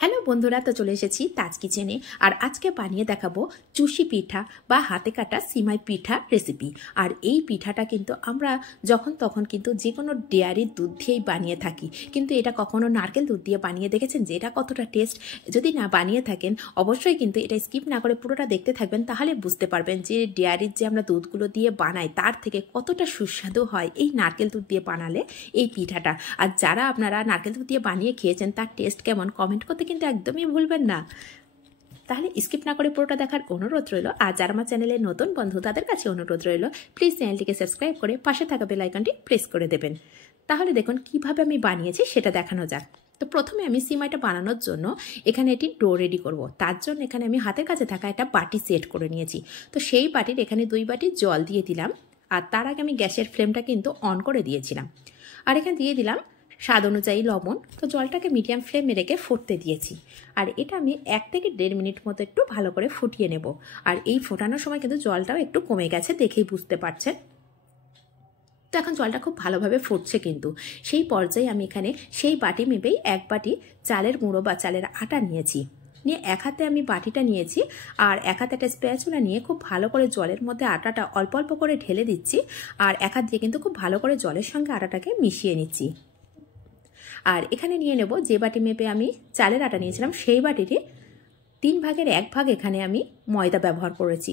Hello বন্ধুরা, তো চলে এসেছি তাজ কিচেনে। আর আজকে বানিয়ে দেখাবো চুষি পিঠা বা হাতে কাটা সিমাই পিঠা রেসিপি। আর এই পিঠাটা কিন্তু আমরা যখন তখন কিন্তু যে কোনো ডেয়ারির দুধ দিয়েই বানিয়ে থাকি, কিন্তু এটা কখনো নারকেল দুধ দিয়ে বানিয়ে দেখেছেন যে এটা কতটা টেস্ট? যদি না বানিয়ে থাকেন অবশ্যই কিন্তু এটা স্কিপ না করে পুরোটা দেখতে থাকবেন, তাহলে বুঝতে পারবেন যে ডেয়ারির যে আমরা দুধগুলো দিয়ে বানাই তার থেকে কতটা সুস্বাদু হয় এই নারকেল দুধ দিয়ে বানালে এই পিঠাটা। আর যারা আপনারা নারকেল দুধ দিয়ে বানিয়ে খেয়েছেন তার টেস্ট কেমন কমেন্ট করতে কিন্তু একদমই ভুলবেন না। তাহলে স্কিপ না করে পুরোটা দেখার অনুরোধ রইল। আর যারা আমার চ্যানেলে নতুন বন্ধু তাদের কাছে অনুরোধ রইল, প্লিজ চ্যানেলটিকে সাবস্ক্রাইব করে পাশে থাকা বেল আইকনটি প্রেস করে দেবেন। তাহলে দেখুন কিভাবে আমি বানিয়েছি সেটা দেখানো যাক। তো প্রথমে আমি সিমাইটা বানানোর জন্য এখানে এটি ডো রেডি করব। তার জন্য এখানে আমি হাতের কাছে থাকা একটা বাটি সেট করে নিয়েছি। তো সেই বাটির এখানে 2 বাটি জল দিয়ে দিলাম। আর তার আগে আমি গ্যাসের ফ্লেমটা কিন্তু অন করে দিয়েছিলাম। আর এখানে দিয়ে দিলাম স্বাদ অনুযায়ী লবণ। তো জলটাকে মিডিয়াম ফ্লেমে রেখে ফুটতে দিয়েছি। আর এটা আমি 1 থেকে 1.5 মিনিট মতো একটু ভালো করে ফুটিয়ে নেব। আর এই ফোটানোর সময় কিন্তু জলটাও একটু কমে গেছে, দেখেই বুঝতে পারছেন। তো এখন জলটা খুব ভালোভাবে ফুটছে, কিন্তু সেই পর্যায়ে আমি এখানে সেই বাটি মেপেই 1 বাটি চালের গুঁড়ো বা চালের আটা নিয়েছি। নিয়ে এক হাতে আমি বাটিটা নিয়েছি, আর এক হাতে একটা স্প্যাচুলা নিয়ে খুব ভালো করে জলের মধ্যে আটাটা অল্প অল্প করে ঢেলে দিচ্ছি। আর এক হাত দিয়ে কিন্তু খুব ভালো করে জলের সঙ্গে আটাটাকে মিশিয়ে নিচ্ছি। আর এখানে নিয়ে নেব যে বাটি মেপে আমি চালের আটা নিয়েছিলাম সেই বাটিটি 3 ভাগের 1 ভাগ এখানে আমি ময়দা ব্যবহার করেছি।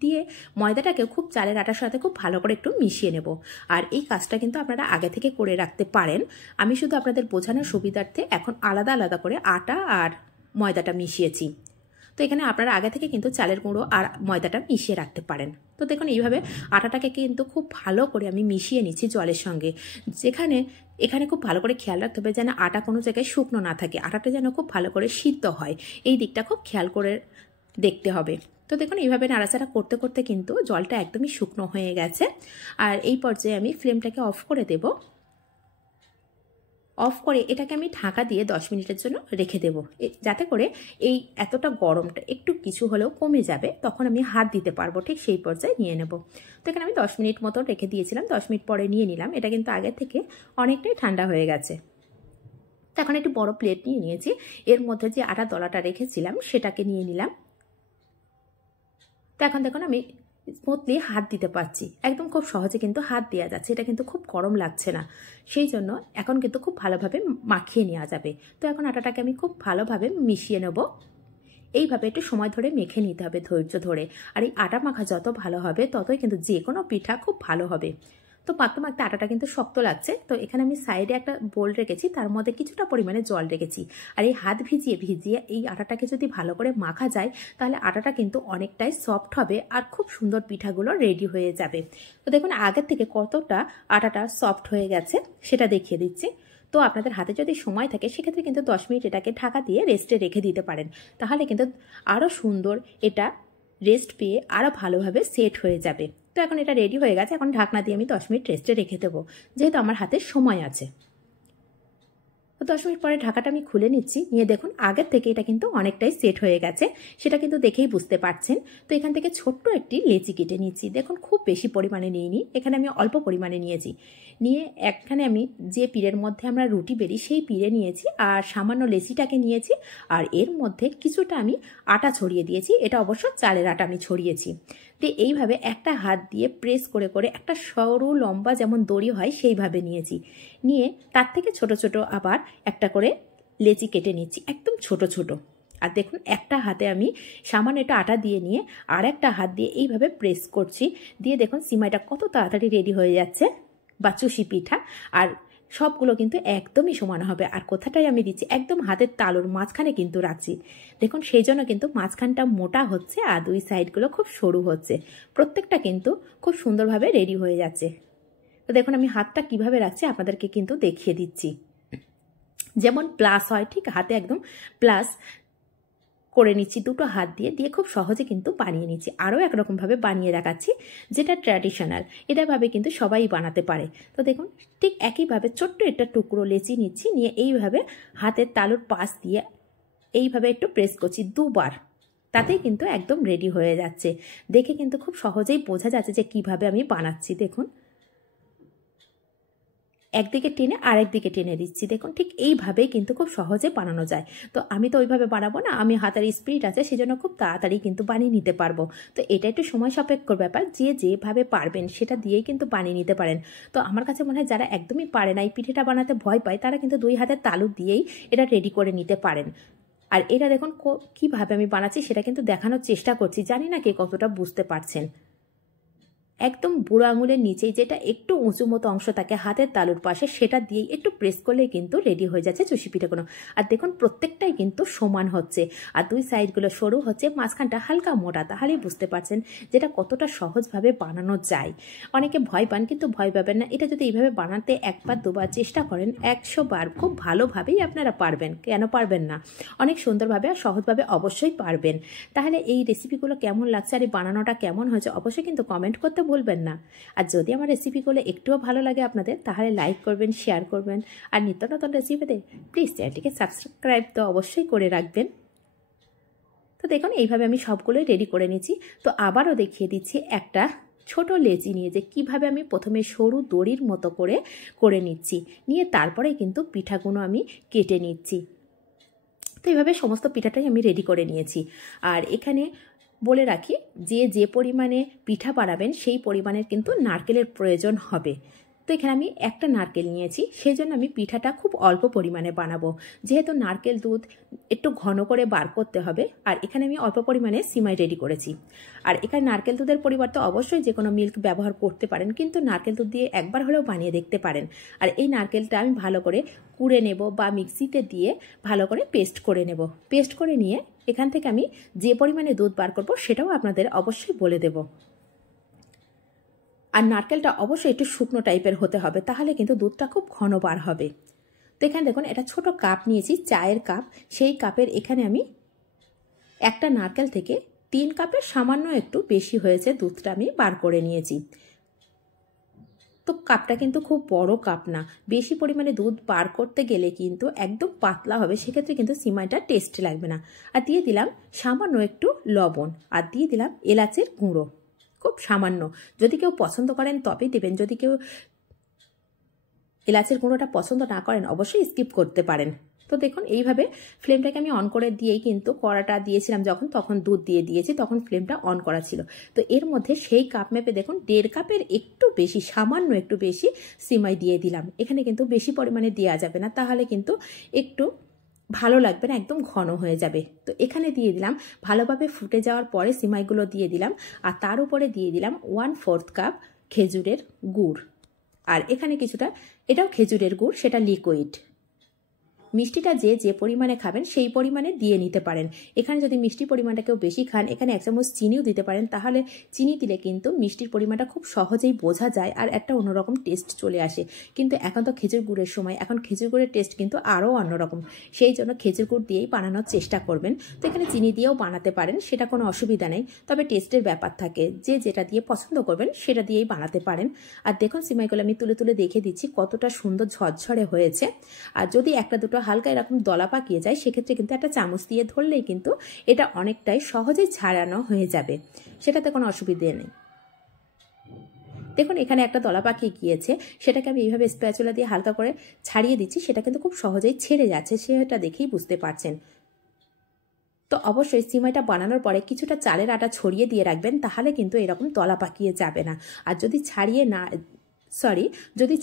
দিয়ে ময়দাটাকে খুব চালের আটার সাথে খুব ভালো করে একটু মিশিয়ে নেব। আর এই কাজটা কিন্তু আপনারা আগে থেকে করে রাখতে পারেন। আমি শুধু আপনাদের বোঝানোর সুবিধার্থে এখন আলাদা আলাদা করে আটা আর ময়দাটা মিশিয়েছি। তো এখানে আপনারা আগে থেকে কিন্তু চালের গুঁড়ো আর ময়দাটা মিশিয়ে রাখতে পারেন। তো দেখুন এইভাবে আটাটাকে কিন্তু খুব ভালো করে আমি মিশিয়ে নিচ্ছি জলের সঙ্গে। এখানে খুব ভালো করে খেয়াল রাখতে হবে যেন আটা কোনো জায়গায় শুকনো না থাকে, আটাটা যেন খুব ভালো করে সিদ্ধ হয়, এই দিকটা খুব খেয়াল করে দেখতে হবে। তো দেখুন এইভাবে নাড়াচাড়া করতে করতে কিন্তু জলটা একদমই শুকনো হয়ে গেছে। আর এই পর্যায়ে আমি ফ্লেমটাকে অফ করে দেব। অফ করে এটাকে আমি ঢাকা দিয়ে 10 মিনিটের জন্য রেখে দেব, যাতে করে এই এতটা গরমটা একটু কিছু হলেও কমে যাবে, তখন আমি হাত দিতে পারবো, ঠিক সেই পর্যায়ে নিয়ে নেব। তো এখানে আমি 10 মিনিট মতো রেখে দিয়েছিলাম, 10 মিনিট পরে নিয়ে নিলাম। এটা কিন্তু আগের থেকে অনেকটাই ঠান্ডা হয়ে গেছে। তো এখন একটি বড় প্লেট নিয়ে নিয়েছি, এর মধ্যে যে আটা দলাটা রেখেছিলাম সেটাকে নিয়ে নিলাম। তো এখন দেখুন আমি স্মুথলি হাত দিতে পারছি, একদম খুব সহজে কিন্তু হাত দেওয়া যাচ্ছে, এটা কিন্তু খুব গরম লাগছে না। সেই জন্য এখন কিন্তু খুব ভালোভাবে মাখিয়ে নেওয়া যাবে। তো এখন আটাটাকে আমি খুব ভালোভাবে মিশিয়ে নেব। এইভাবে একটু সময় ধরে মেখে নিতে হবে, ধৈর্য ধরে। আর এই আটা মাখা যত ভালো হবে ততই কিন্তু যে কোনো পিঠা খুব ভালো হবে। তো মাখতে মাখতে আটাটা কিন্তু শক্ত লাগছে। তো এখানে আমি সাইডে একটা বোল রেখেছি, তার মধ্যে কিছুটা পরিমাণে জল রেখেছি। আর এই হাত ভিজিয়ে ভিজিয়ে এই আটাটাকে যদি ভালো করে মাখা যায় তাহলে আটাটা কিন্তু অনেকটাই সফট হবে আর খুব সুন্দর পিঠাগুলো রেডি হয়ে যাবে। তো দেখুন আগের থেকে কতটা আটাটা সফট হয়ে গেছে সেটা দেখিয়ে দিচ্ছি। তো আপনাদের হাতে যদি সময় থাকে সেক্ষেত্রে কিন্তু 10 মিনিট এটাকে ঢাকা দিয়ে রেস্টে রেখে দিতে পারেন, তাহলে কিন্তু আরও সুন্দর এটা রেস্ট পেয়ে আরও ভালোভাবে সেট হয়ে যাবে। তো এখন এটা রেডি হয়ে গেছে, এখন ঢাকনা দিয়ে আমি 10 মিনিট রেস্টে রেখে দেবো, যেহেতু আমার হাতে সময় আছে। তো 10 মিনিট পরে ঢাকাটা আমি খুলে নিচ্ছি। নিয়ে দেখুন আগের থেকে এটা কিন্তু অনেকটাই সেট হয়ে গেছে, সেটা কিন্তু দেখেই বুঝতে পারছেন। তো এখান থেকে ছোট্ট একটি লেচি কেটে নিচ্ছি। দেখুন খুব বেশি পরিমাণে নিইনি, এখানে আমি অল্প পরিমাণে নিয়েছি। নিয়ে এখানে আমি যে পিড়ের মধ্যে আমরা রুটি বেরি সেই পিড়ে নিয়েছি, আর সামান্য লেচিটাকে নিয়েছি। আর এর মধ্যে কিছুটা আমি আটা ছড়িয়ে দিয়েছি, এটা অবশ্য চালের আটা আমি ছড়িয়েছি। তো এইভাবে একটা হাত দিয়ে প্রেস করে করে একটা সরু লম্বা যেমন দড়ি হয় সেইভাবে নিয়েছি। নিয়ে তার থেকে ছোট ছোট আবার একটা করে লেচি কেটে নিচ্ছি, একদম ছোট ছোট। আর দেখুন একটা হাতে আমি সামান্য একটু আটা দিয়ে নিয়ে আর একটা হাত দিয়ে এইভাবে প্রেস করছি। দিয়ে দেখুন সিমাইটা কত তাড়াতাড়ি রেডি হয়ে যাচ্ছে, বা চুষি পিঠা। আর সবগুলো কিন্তু একদমই সমান হবে। আর কোথাটাই আমি দিচ্ছি একদম হাতের তালুর মাঝখানে কিন্তু রাখছি। দেখুন সেই জন্য কিন্তু মাঝখানটা মোটা হচ্ছে আর 2 সাইডগুলো খুব সরু হচ্ছে। প্রত্যেকটা কিন্তু খুব সুন্দরভাবে রেডি হয়ে যাচ্ছে। তো দেখুন আমি হাতটা কিভাবে রাখছি আপনাদেরকে কিন্তু দেখিয়ে দিচ্ছি। যেমন প্লাস হয় ঠিক হাতে একদম প্লাস করে নিচ্ছি দুটো হাত দিয়ে দিয়ে খুব সহজে কিন্তু বানিয়ে নিচ্ছি। আরও একরকমভাবে বানিয়ে দেখাচ্ছি, যেটা ট্র্যাডিশনাল, এটাভাবে কিন্তু সবাই বানাতে পারে। তো দেখুন ঠিক একইভাবে ছোট্ট একটা টুকরো লেচি নিচ্ছি, নিয়ে এইভাবে হাতের তালুর পাশ দিয়ে এইভাবে একটু প্রেস করছি 2 বার, তাতেই কিন্তু একদম রেডি হয়ে যাচ্ছে। দেখে কিন্তু খুব সহজেই বোঝা যাচ্ছে যে কিভাবে আমি বানাচ্ছি। দেখুন একদিকে টেনে আরেকদিকে টেনে দিচ্ছি। দেখুন ঠিক এইভাবেই কিন্তু খুব সহজে বানানো যায়। তো আমি তো ওইভাবে বানাবো না, আমি হাতের স্পিড আছে সেজন্য খুব তাড়াতাড়ি কিন্তু বানিয়ে নিতে পারবো। তো এটা একটু সময় সাপেক্ষ ব্যাপার, যে যেভাবে পারবেন সেটা দিয়েই কিন্তু বানিয়ে নিতে পারেন। তো আমার কাছে মনে হয় যারা একদমই পারে না, এই পিঠেটা বানাতে ভয় পায়, তারা কিন্তু 2 হাতের তালু দিয়েই এটা রেডি করে নিতে পারেন। আর এটা দেখুন কীভাবে আমি বানাচ্ছি সেটা কিন্তু দেখানোর চেষ্টা করছি, জানি না কে কতটা বুঝতে পারছেন। একদম বুড়ো আঙুলের নিচেই যেটা একটু উঁচু মতো অংশ থাকে হাতের তালুর পাশে, সেটা দিয়েই একটু প্রেস করলেই কিন্তু রেডি হয়ে যাচ্ছে চুষি পিঠাগুলো। আর দেখুন প্রত্যেকটাই কিন্তু সমান হচ্ছে, আর 2 সাইডগুলো সরু হচ্ছে, মাঝখানটা হালকা মোটা। তাহলেই বুঝতে পারছেন যেটা কতটা সহজভাবে বানানো যায়। অনেকে ভয় পান, কিন্তু ভয় পাবেন না। এটা যদি এইভাবে বানাতে 1 বার 2 বার চেষ্টা করেন, 100 বার খুব ভালোভাবেই আপনারা পারবেন। কেন পারবেন না? অনেক সুন্দরভাবে আর সহজভাবে অবশ্যই পারবেন। তাহলে এই রেসিপিগুলো কেমন লাগছে আর এই বানানোটা কেমন হয়েছে অবশ্যই কিন্তু কমেন্ট করতে ভুলবেন না। আর যদি আমার রেসিপিগুলো একটুও ভালো লাগে আপনাদের, তাহলে লাইক করবেন, শেয়ার করবেন, আর নিত্য নতুন রেসিপিতে প্লিজ চ্যানেলটিকে সাবস্ক্রাইব তো অবশ্যই করে রাখবেন। তো দেখুন এইভাবে আমি সবগুলোই রেডি করে নিচ্ছি। তো আবারও দেখিয়ে দিচ্ছি একটা ছোট লেচি নিয়ে যে কিভাবে আমি প্রথমে সরু দড়ির মতো করে নিচ্ছি, নিয়ে তারপরে কিন্তু পিঠাগুলো আমি কেটে নিচ্ছি। তো এইভাবে সমস্ত পিঠাটাই আমি রেডি করে নিয়েছি। আর এখানে বলে রাখি, যে পরিমাণে পিঠা বানাবেন সেই পরিমাণের কিন্তু নারকেলের প্রয়োজন হবে। তো এখানে আমি একটা নারকেল নিয়েছি, সেই জন্য আমি পিঠাটা খুব অল্প পরিমাণে বানাবো। যেহেতু নারকেল দুধ একটু ঘন করে বার করতে হবে, আর এখানে আমি অল্প পরিমাণে সিমাই রেডি করেছি। আর এখানে নারকেল দুধের পরিবর্তে অবশ্যই যে কোনো মিল্ক ব্যবহার করতে পারেন, কিন্তু নারকেল দুধ দিয়ে একবার হলেও বানিয়ে দেখতে পারেন। আর এই নারকেলটা আমি ভালো করে কুড়ে নেব বা মিক্সিতে দিয়ে ভালো করে পেস্ট করে নেব। পেস্ট করে নিয়ে এখান থেকে আমি যে পরিমাণে দুধ বার করব সেটাও আপনাদের অবশ্যই বলে দেব। আর নারকেলটা অবশ্যই একটু শুকনো টাইপের হতে হবে, তাহলে কিন্তু দুধটা খুব ঘন বার হবে। তো এখানে দেখুন এটা ছোট কাপ নিয়েছি, চায়ের কাপ। সেই কাপের এখানে আমি একটা নারকেল থেকে 3 কাপের সামান্য একটু বেশি হয়েছে দুধটা আমি বার করে নিয়েছি। তো কাপটা কিন্তু খুব বড় কাপ না, বেশি পরিমাণে দুধ বার করতে গেলে কিন্তু একদম পাতলা হবে, সেক্ষেত্রে কিন্তু সিমাইটা টেস্ট লাগবে না। আর দিয়ে দিলাম সামান্য একটু লবণ, আর দিয়ে দিলাম এলাচের গুঁড়ো, খুব সামান্য। যদি কেউ পছন্দ করেন তবেই দেবেন, যদি কেউ এলাচের গুঁড়োটা পছন্দ না করেন অবশ্যই স্কিপ করতে পারেন। তো দেখুন এইভাবে ফ্লেমটাকে আমি অন করে দিয়েই কিন্তু কড়াটা দিয়েছিলাম তখন দুধ দিয়ে দিয়েছি, তখন ফ্লেমটা অন করা ছিল। তো এর মধ্যে সেই কাপ মেপে দেখুন 1.5 কাপের একটু বেশি, সামান্য একটু বেশি সিমাই দিয়ে দিলাম। এখানে কিন্তু বেশি পরিমাণে দেওয়া যাবে না, তাহলে কিন্তু একটু ভালো লাগবে না, একদম ঘন হয়ে যাবে। তো এখানে দিয়ে দিলাম, ভালোভাবে ফুটে যাওয়ার পরে সিমাইগুলো দিয়ে দিলাম, আর তার উপরে দিয়ে দিলাম 1/4 কাপ খেজুরের গুড়। আর এখানে কিছুটা, এটাও খেজুরের গুড়, সেটা লিকুইড। মিষ্টিটা যে পরিমাণে খাবেন সেই পরিমাণে দিয়ে নিতে পারেন। এখানে যদি মিষ্টির পরিমাণটা কেউ বেশি খান, এখানে 1 চামচ চিনিও দিতে পারেন, তাহলে চিনি দিলে কিন্তু মিষ্টির পরিমাণটা খুব সহজেই বোঝা যায় আর একটা অন্যরকম টেস্ট চলে আসে। কিন্তু এখন তো খেজুর গুড়ের সময়, এখন খেজুর গুড়ের টেস্ট কিন্তু আরও অন্যরকম, সেই জন্য খেজুর গুড় দিয়েই বানানোর চেষ্টা করবেন। তো এখানে চিনি দিয়েও বানাতে পারেন, সেটা কোনো অসুবিধা নেই, তবে টেস্টের ব্যাপার থাকে, যেটা দিয়ে পছন্দ করবেন সেটা দিয়েই বানাতে পারেন। আর দেখুন সিমাইগুলো আমি তুলে তুলে দেখে দিচ্ছি কতটা সুন্দর ঝরঝরে হয়েছে। আর যদি একটা দুটো হালকা এরকম দলা পাকিয়ে যায়, সেক্ষেত্রে কিন্তু একটা চামচ দিয়ে ধরলেই কিন্তু এটা অনেকটাই সহজেই ছাড়ানো হয়ে যাবে, সেটাতে কোনো অসুবিধে নেই। দেখুন এখানে একটা দলা পাকিয়ে গিয়েছে, সেটাকে আমি এইভাবে স্প্যাচুলা দিয়ে হালকা করে ছাড়িয়ে দিচ্ছি, সেটা কিন্তু খুব সহজেই ছেড়ে যাচ্ছে, সেটা দেখেই বুঝতে পারছেন। তো অবশ্যই সিমাইটা বানানোর পরে কিছুটা চালের আটা ছড়িয়ে দিয়ে রাখবেন, তাহলে কিন্তু এরকম দলা পাকিয়ে যাবে না। আর যদি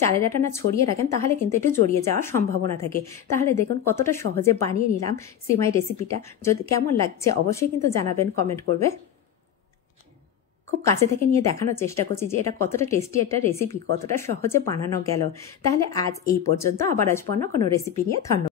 চালের আটা না ছড়িয়ে রাখেন, তাহলে কিন্তু একটু জড়িয়ে যাওয়ার সম্ভাবনা থাকে। তাহলে দেখুন কতটা সহজে বানিয়ে নিলাম সিমাই রেসিপিটা। যদি কেমন লাগছে অবশ্যই কিন্তু জানাবেন, কমেন্ট করবে। খুব কাছে থেকে নিয়ে দেখানোর চেষ্টা করছি যে এটা কতটা টেস্টি একটা রেসিপি, কতটা সহজে বানানো গেল। তাহলে আজ এই পর্যন্ত, আবার আসবো অন্য কোনো রেসিপি নিয়ে। ধন্যবাদ।